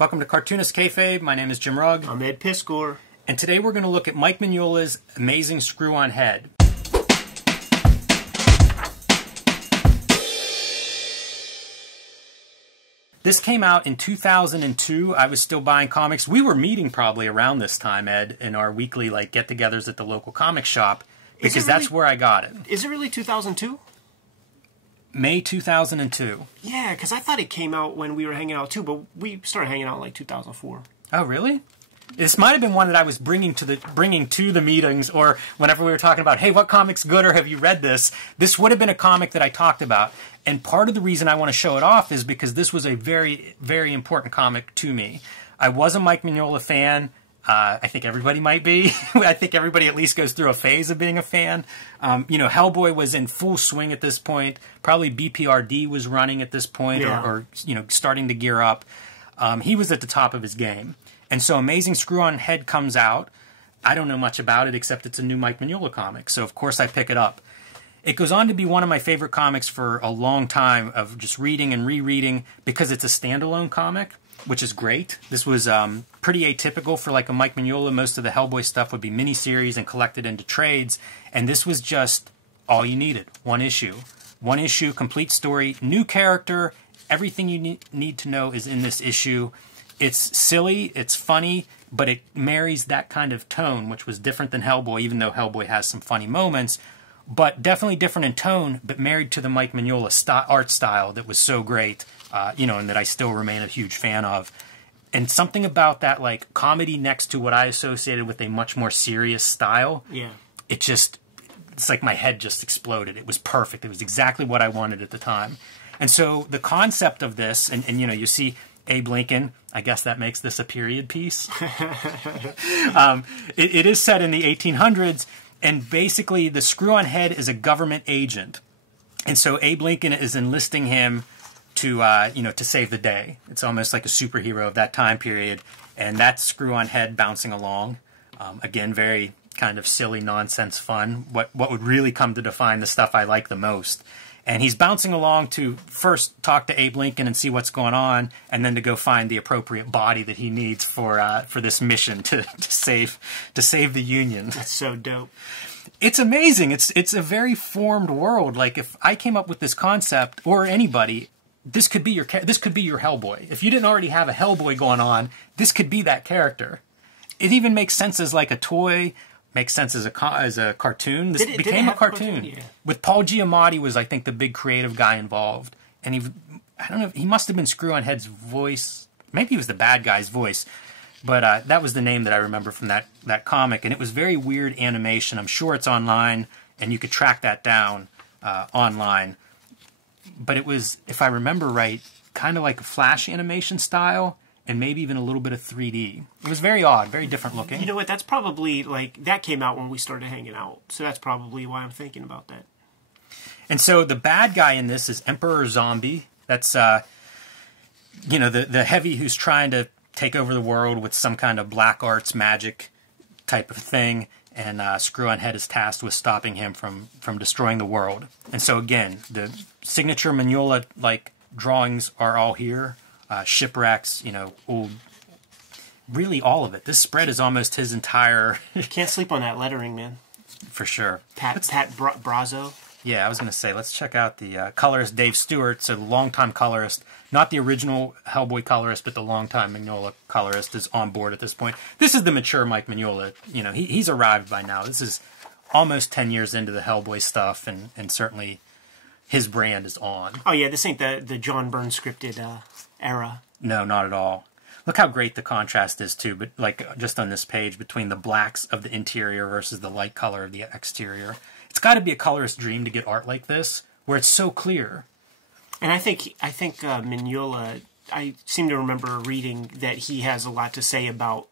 Welcome to Cartoonist Kayfabe. My name is Jim Rugg. I'm Ed Piscor. And today we're going to look at Mike Mignola's amazing screw-on head. This came out in 2002. I was still buying comics. We were meeting probably around this time, Ed, in our weekly get-togethers at the local comic shop, because that's where I got it. Is it really 2002? May 2002. Yeah, because I thought it came out when we were hanging out too, but we started hanging out in like 2004. Oh, really? This might have been one that I was bringing to the meetings, or whenever we were talking about, hey, what comic's good, or have you read this? This would have been a comic that I talked about. And part of the reason I want to show it off is because this was a very, very important comic to me. I was a Mike Mignola fan. I think everybody might be. I think everybody at least goes through a phase of being a fan. Hellboy was in full swing at this point. Probably BPRD was running at this point, yeah. or starting to gear up. He was at the top of his game. And so Amazing Screw-On Head comes out. I don't know much about it except it's a new Mike Mignola comic. So, of course, I pick it up. It goes on to be one of my favorite comics for a long time of just reading and rereading because it's a standalone comic, which is great. This was pretty atypical for like a Mike Mignola. Most of the Hellboy stuff would be miniseries and collected into trades. And this was just all you needed. One issue. One issue, complete story, new character. Everything you need to know is in this issue. It's silly, it's funny, but it marries that kind of tone, which was different than Hellboy, even though Hellboy has some funny moments. But definitely different in tone, but married to the Mike Mignola art style that was so great, and that I still remain a huge fan of. And something about that, like, comedy next to what I associated with a much more serious style, yeah, it's like my head just exploded. It was perfect. It was exactly what I wanted at the time. And so the concept of this, and you see Abe Lincoln, I guess that makes this a period piece. It is set in the 1800s, and basically the screw-on head is a government agent. And so Abe Lincoln is enlisting him to save the day. It's almost like a superhero of that time period. And that screw-on head bouncing along. Again, very kind of silly, nonsense fun. What would really come to define the stuff I like the most. And he's bouncing along to first talk to Abe Lincoln and see what's going on, and then to go find the appropriate body that he needs for this mission to save the Union. That's so dope. It's amazing. It's a very formed world. Like, if I came up with this concept, or anybody, this could be your Hellboy. If you didn't already have a Hellboy going on, this could be that character. It even makes sense as like a toy. Makes sense as a cartoon. This became a cartoon. Yeah. With Paul Giamatti was, I think, the big creative guy involved. And I don't know, he must have been Screw-on Head's voice. Maybe he was the bad guy's voice. But that was the name that I remember from that comic. And it was very weird animation. I'm sure it's online, and you could track that down online. But it was, if I remember right, kind of like a Flash animation style. And maybe even a little bit of 3D. It was very odd, very different looking. You know what? That's probably, that came out when we started hanging out. So that's probably why I'm thinking about that. And so the bad guy in this is Emperor Zombie. That's, the heavy who's trying to take over the world with some kind of black arts magic type of thing. And Screw-on Head is tasked with stopping him from destroying the world. And so again, the signature Mignola drawings are all here. Shipwrecks, old, really all of it. This spread is almost his entire... You can't sleep on that lettering, man. For sure. Pat Brazo. Yeah, I was going to say, let's check out the colorist Dave Stewart, so the longtime colorist, not the original Hellboy colorist, but the longtime Mignola colorist is on board at this point. This is the mature Mike Mignola. He's arrived by now. This is almost 10 years into the Hellboy stuff, and certainly his brand is on. Oh, yeah, this ain't the John Byrne scripted... era. No, not at all. Look how great the contrast is too, but just on this page between the blacks of the interior versus the light color of the exterior. It's got to be a colorist's dream to get art like this, where it's so clear. And I think Mignola, I seem to remember reading that he has a lot to say about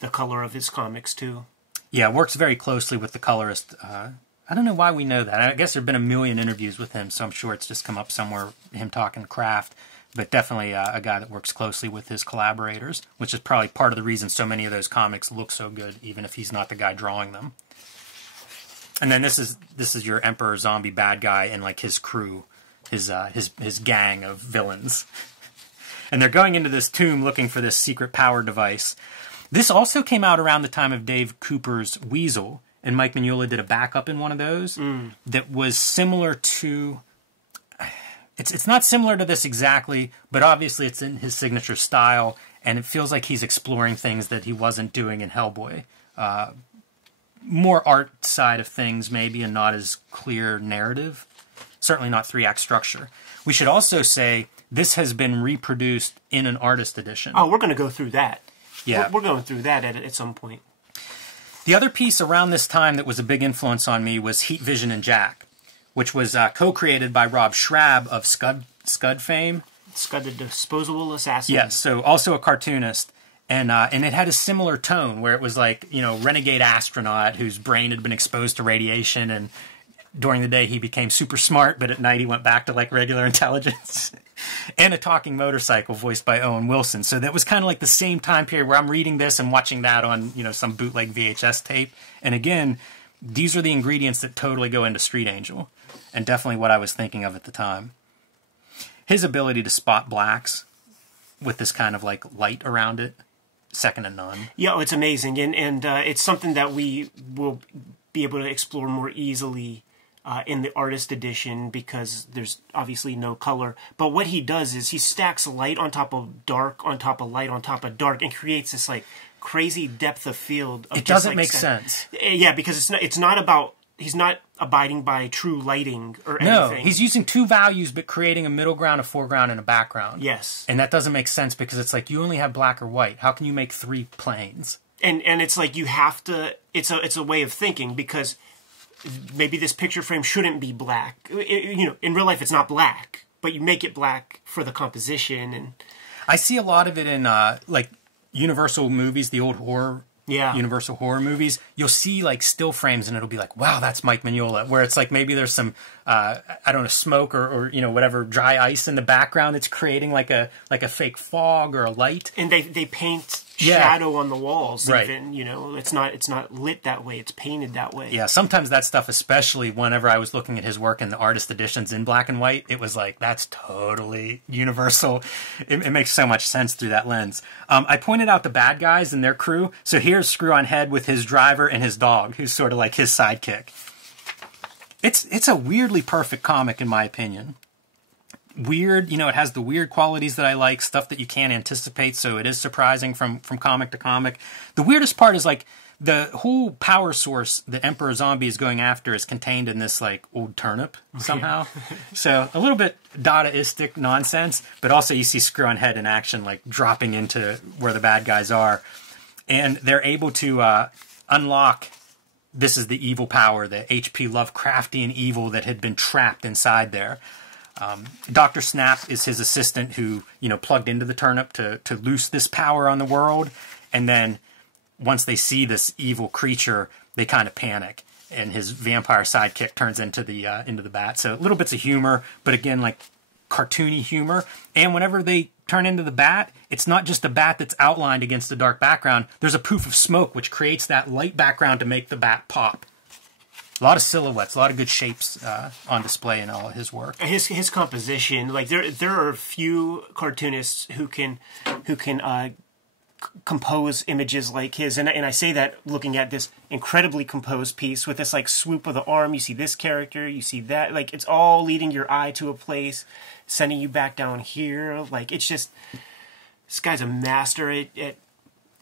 the color of his comics too. Yeah, works very closely with the colorist. I don't know why we know that. I guess there have been a million interviews with him, so I'm sure it's just come up somewhere, him talking craft. But definitely a guy that works closely with his collaborators, which is probably part of the reason so many of those comics look so good, even if he's not the guy drawing them. And then this is your Emperor Zombie bad guy and his crew, his gang of villains. And they're going into this tomb looking for this secret power device. This also came out around the time of Dave Cooper's Weasel, and Mike Mignola did a backup in one of those that was similar to... It's not similar to this exactly, but obviously it's in his signature style, and it feels like he's exploring things that he wasn't doing in Hellboy. More art side of things, maybe, and not as clear narrative. Certainly not 3-act structure. We should also say this has been reproduced in an artist edition. Oh, we're going to go through that. Yeah. We're going through that at some point. The other piece around this time that was a big influence on me was Heat Vision and Jack, which was co-created by Rob Schrab of Scud fame. Scud the Disposable Assassin. Yes, so also a cartoonist. And it had a similar tone where it was like, you know, renegade astronaut whose brain had been exposed to radiation, and during the day he became super smart, but at night he went back to like regular intelligence. And a talking motorcycle voiced by Owen Wilson. So that was kind of like the same time period where I'm reading this and watching that on, you know, some bootleg VHS tape. And again, these are the ingredients that totally go into Street Angel, and definitely what I was thinking of at the time. His ability to spot blacks with this kind of like light around it, second to none. Yeah, it's amazing, and it's something that we will be able to explore more easily in the artist edition, because there's obviously no color. But what he does is he stacks light on top of dark, on top of light, on top of dark, and creates this like crazy depth of field. It doesn't make sense. Yeah, because it's not about, he's not abiding by true lighting or anything. No, he's using two values but creating a middle ground, a foreground, and a background. Yes. And that doesn't make sense because it's like you only have black or white. How can you make 3 planes? And it's like you have to, it's a way of thinking, because maybe this picture frame shouldn't be black. You know, in real life it's not black, but you make it black for the composition. And I see a lot of it in like Universal movies, the old horror Universal horror movies. You'll see like still frames and it'll be like, wow, that's Mike Mignola. Where it's like maybe there's some I don't know, smoke or you know, whatever, dry ice in the background. It's creating like a fake fog or a light. And they paint shadow on the walls, right. Even, you know, it's not lit that way, it's painted that way. Yeah, sometimes that stuff, especially whenever I was looking at his work in the artist editions in black and white, it was like, that's totally Universal. It makes so much sense through that lens. I pointed out the bad guys and their crew. So here's Screw-on-Head with his driver and his dog, who's sort of like his sidekick. It's a weirdly perfect comic, in my opinion. Weird, you know, it has the weird qualities that I like, stuff that you can't anticipate, so it is surprising from comic to comic. The weirdest part is, like, the whole power source that Emperor Zombie is going after is contained in this, like, old turnip somehow. So, a little bit Dadaistic nonsense, but also you see Screw-on-Head in action, like, dropping into where the bad guys are. And they're able to unlock, this is the evil power, the H.P. Lovecraftian evil that had been trapped inside there. Dr. Snap is his assistant who, you know, plugged into the turnip to loose this power on the world. And then once they see this evil creature, they kind of panic. And his vampire sidekick turns into the bat. So little bits of humor, but again, like cartoony humor. And whenever they turn into the bat, it's not just a bat that's outlined against a dark background. There's a poof of smoke which creates that light background to make the bat pop. A lot of silhouettes, a lot of good shapes on display in all of his work. His composition, like there are a few cartoonists who can compose images like his, and I say that looking at this incredibly composed piece with this like swoop of the arm. You see this character, you see that, like it's all leading your eye to a place, sending you back down here. Like it's just, this guy's a master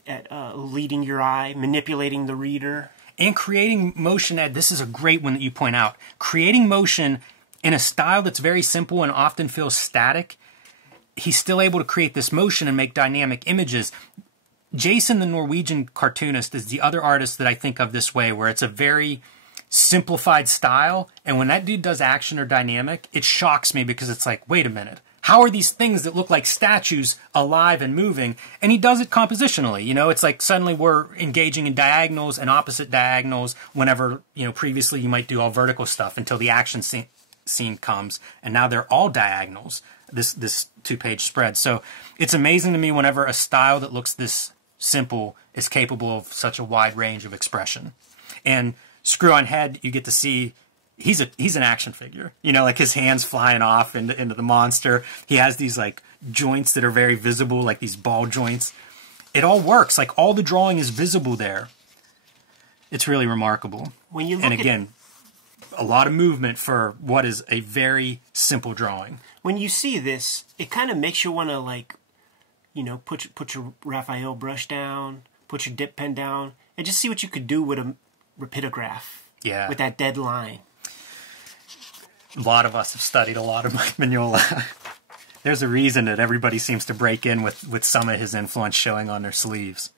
at leading your eye, manipulating the reader. And creating motion, Ed, this is a great one that you point out. Creating motion in a style that's very simple and often feels static. He's still able to create this motion and make dynamic images. Jason, the Norwegian cartoonist, is the other artist that I think of this way, where it's a very simplified style. And when that dude does action or dynamic, it shocks me because it's like, wait a minute. How are these things that look like statues alive and moving? And he does it compositionally. You know, it's like suddenly we're engaging in diagonals and opposite diagonals whenever, you know, previously you might do all vertical stuff until the action scene comes. And now they're all diagonals, this 2-page spread. So it's amazing to me whenever a style that looks this simple is capable of such a wide range of expression. And Screw-on-Head, you get to see... He's an action figure, you know, like his hands flying off into the monster. He has these like joints that are very visible, like these ball joints. It all works. Like, all the drawing is visible there. It's really remarkable. When you look and again, a lot of movement for what is a very simple drawing. When you see this, it kind of makes you want to, like, you know, put your Raphael brush down, put your dip pen down, and just see what you could do with a rapidograph. Yeah. With that dead line. A lot of us have studied a lot of Mike Mignola. There's a reason that everybody seems to break in with some of his influence showing on their sleeves.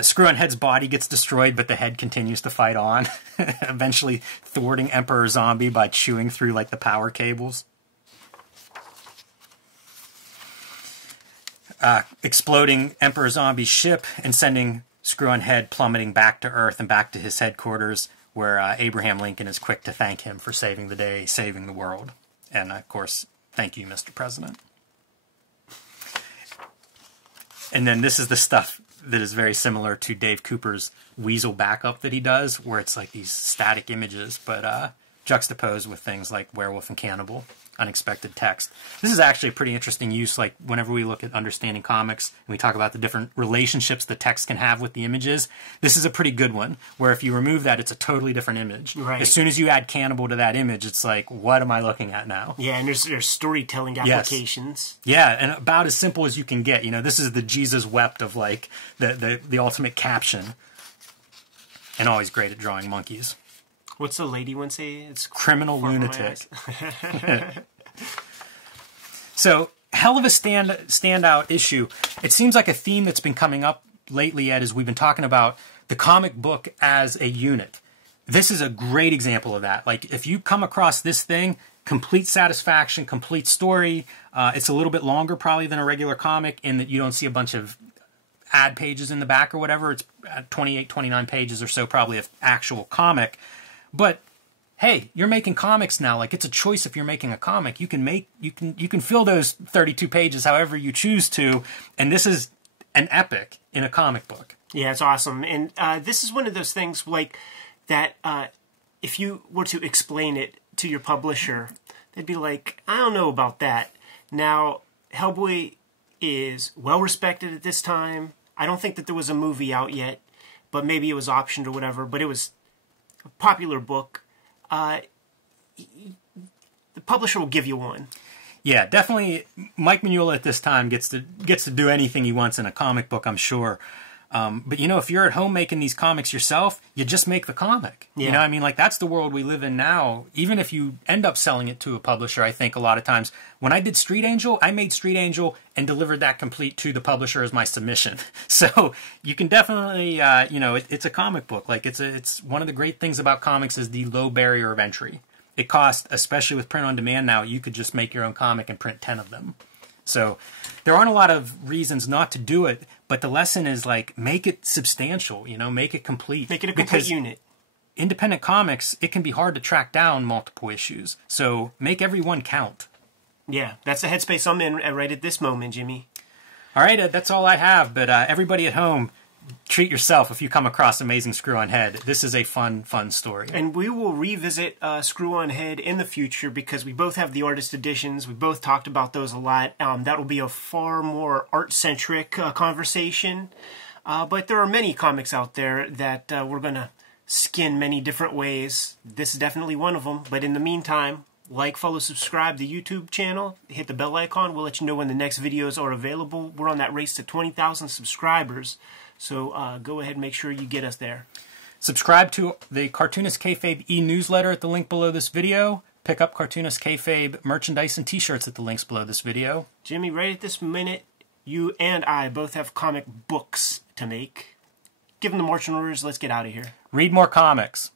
Screw-On Head's body gets destroyed, but the head continues to fight on, eventually thwarting Emperor Zombie by chewing through, like, the power cables. Exploding Emperor Zombie's ship and sending Screw-On Head plummeting back to Earth and back to his headquarters, where Abraham Lincoln is quick to thank him for saving the day, saving the world. And, of course, thank you, Mr. President. And then this is the stuff that is very similar to Dave Cooper's Weasel backup that he does, where it's like these static images, but juxtaposed with things like Werewolf and Cannibal, unexpected text. This is actually a pretty interesting use, like whenever we look at understanding comics and we talk about the different relationships the text can have with the images, this is a pretty good one, where if you remove that, it's a totally different image. Right. As soon as you add Cannibal to that image, it's like, what am I looking at now? Yeah, and there's storytelling applications. Yes. Yeah, and about as simple as you can get. You know, this is the Jesus wept of, like, the ultimate caption. And always great at drawing monkeys. What's the lady one say? It's criminal lunatic. So, hell of a standout issue. It seems like a theme that's been coming up lately, Ed, as we've been talking about the comic book as a unit. This is a great example of that. Like, if you come across this thing, complete satisfaction, complete story. It's a little bit longer probably than a regular comic in that you don't see a bunch of ad pages in the back or whatever. It's 28, 29 pages or so probably of actual comic. But hey, you're making comics now. Like, it's a choice. If you're making a comic, you can fill those 32 pages however you choose to, and this is an epic in a comic book. Yeah, it's awesome. And this is one of those things like that if you were to explain it to your publisher, they'd be like, I don't know about that. Now, Hellboy is well respected at this time. I don't think that there was a movie out yet, but maybe it was optioned or whatever, but it was a popular book. The publisher will give you one. Yeah, definitely. Mike Mignola at this time gets to do anything he wants in a comic book, I'm sure. But you know, if you're at home making these comics yourself, you just make the comic. Yeah. You know, I mean, like, that's the world we live in now. Even if you end up selling it to a publisher, I think a lot of times when I did Street Angel, I made Street Angel and delivered that complete to the publisher as my submission. So you can definitely, you know, it's a comic book. Like, it's one of the great things about comics is the low barrier of entry. It costs, especially with print on demand now, you could just make your own comic and print 10 of them. So there aren't a lot of reasons not to do it, but the lesson is, like, make it substantial, you know, make it complete. Make it a complete unit. Independent comics, it can be hard to track down multiple issues. So make every one count. Yeah, that's the headspace I'm in right at this moment, Jimmy. All right, Ed, that's all I have. But everybody at home, treat yourself if you come across Amazing Screw-On Head. This is a fun story. And we will revisit Screw-On Head in the future because we both have the artist editions. We both talked about those a lot. That will be a far more art-centric conversation. But there are many comics out there that we're going to skin many different ways. This is definitely one of them. But in the meantime, like, follow, subscribe to the YouTube channel. Hit the bell icon. We'll let you know when the next videos are available. We're on that race to 20,000 subscribers. So go ahead and make sure you get us there. Subscribe to the Cartoonist Kayfabe e-newsletter at the link below this video. Pick up Cartoonist Kayfabe merchandise and t-shirts at the links below this video. Jimmy, right at this minute, you and I both have comic books to make. Give them the marching orders. Let's get out of here. Read more comics.